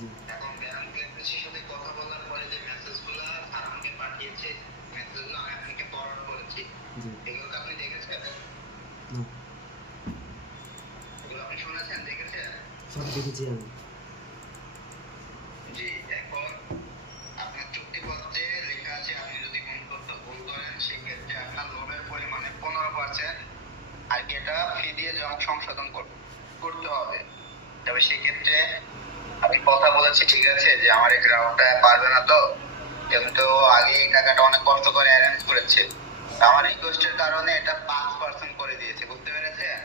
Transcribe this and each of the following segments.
জি এখন ব্যাংকের সাথে কথা বলার পরে যে মেসেজগুলো আর আমাকে পাঠিয়েছে, মেসেজগুলো আমি আপনাকে ফরওয়ার্ড করেছি, জি এগুলো কি আপনি দেখেছেন? না, এগুলো আপনি শুনেছেন, দেখেছেন? সব দেখেছি আমি। জি। এখন আপনার চুক্তিপত্রে লেখা আছে আপনি যদি কোনো তথ্য ভুল করেন সেক্ষেত্রে আপনার লোনের পরিমাণে 15% আর কি এটা ফি দিয়ে সংশোধন করতে হবে। তবে সেক্ষেত্রে আমি কথা বলেছি, ঠিক আছে, যে আমার এই গ্রাহকটা পারবে না, তো কিন্তু আগে এই টাকাটা অনেক কষ্ট করে অ্যারেঞ্জ করেছে, আমার রিকোয়েস্টের কারণে এটা 5% করে দিয়েছে, বুঝতে পেরেছেন?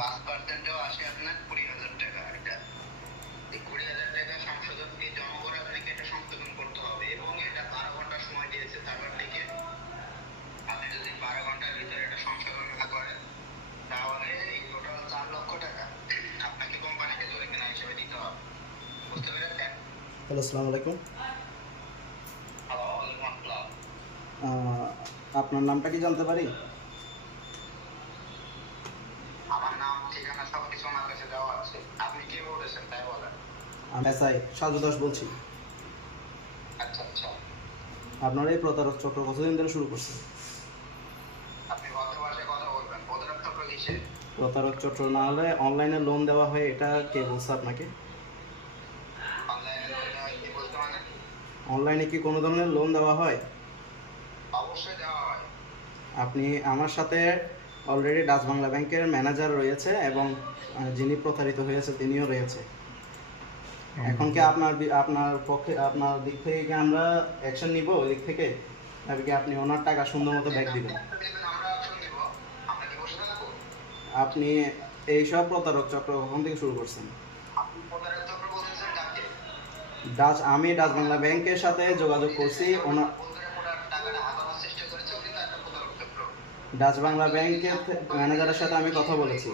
5%ও আসে আপনার 20,000 টাকা। এটা এই 20,000 টাকা সংশোধন ফি জমা করে আপনাকে এটা সংশোধন করতে হবে এবং এটা 12 ঘন্টা সময় দিয়েছে সার্ভার থেকে। আপনি যদি 12 ঘন্টার ভিতরে এটা সংশোধন না করেন তাহলে এই টোটাল 4 লক্ষ টাকা আপনাকে কোম্পানিকে জরিমানা হিসেবে দিতে হবে, বুঝতে পেরেছেন? হ্যালো, আসসালামু আলাইকুম। হ্যালো, ওয়ালাইকুম আসসালাম। আপনার নামটা কি জানতে পারি? আমার নাম, ঠিকানা সবকিছু আমার কাছে দেওয়া আছে, আপনি কে বলেছেন তাই বলেন। আমি এসআই সাজু দাস বলছি। আচ্ছা আচ্ছা, আপনার এই প্রতারক চক্র কতদিন ধরে শুরু করছে? আপনি ভদ্র ভাষায় কথা বলবেন, প্রতারক চক্র কিসে? প্রতারক চক্র না হলে অনলাইনে লোন দেওয়া হয়, এটা কে বলছে আপনাকে? অনলাইনে লোন দেওয়া কি বলতে মানে? অনলাইনে কি কোনো ধরনের লোন দেওয়া হয়? অবশ্যই দেওয়া হয়। আপনি আমার সাথে অলরেডি ডাচ বাংলা ব্যাংকের ম্যানেজার রয়েছে এবং যিনি প্রতারিত হয়েছে তিনিও রয়েছে। এখন কি আপনার পক্ষে আপনার দিক থেকে কি আমরা অ্যাকশন নিব ওই দিক থেকে, নাকি কি আপনি ওনার টাকা সুন্দর মতো ব্যাক দিবেন? আমরা অপশন দিব, আমরা কি বসে থাকবো? আপনি এইসব প্রতারক চক্র কখন থেকে শুরু করছেন? আপনি প্রতারক চক্র বলতেছেন কাকে? আমি ডাচ বাংলা ব্যাংকের সাথে যোগাযোগ করছি। ওনার বন্ধুরা পুরো টাকাটা হাতানোর চেষ্টা করেছে, উনি তো একটা প্রতারক চক্র। ডাচ বাংলা ব্যাংকের ম্যানেজারের সাথে আমি কথা বলেছি।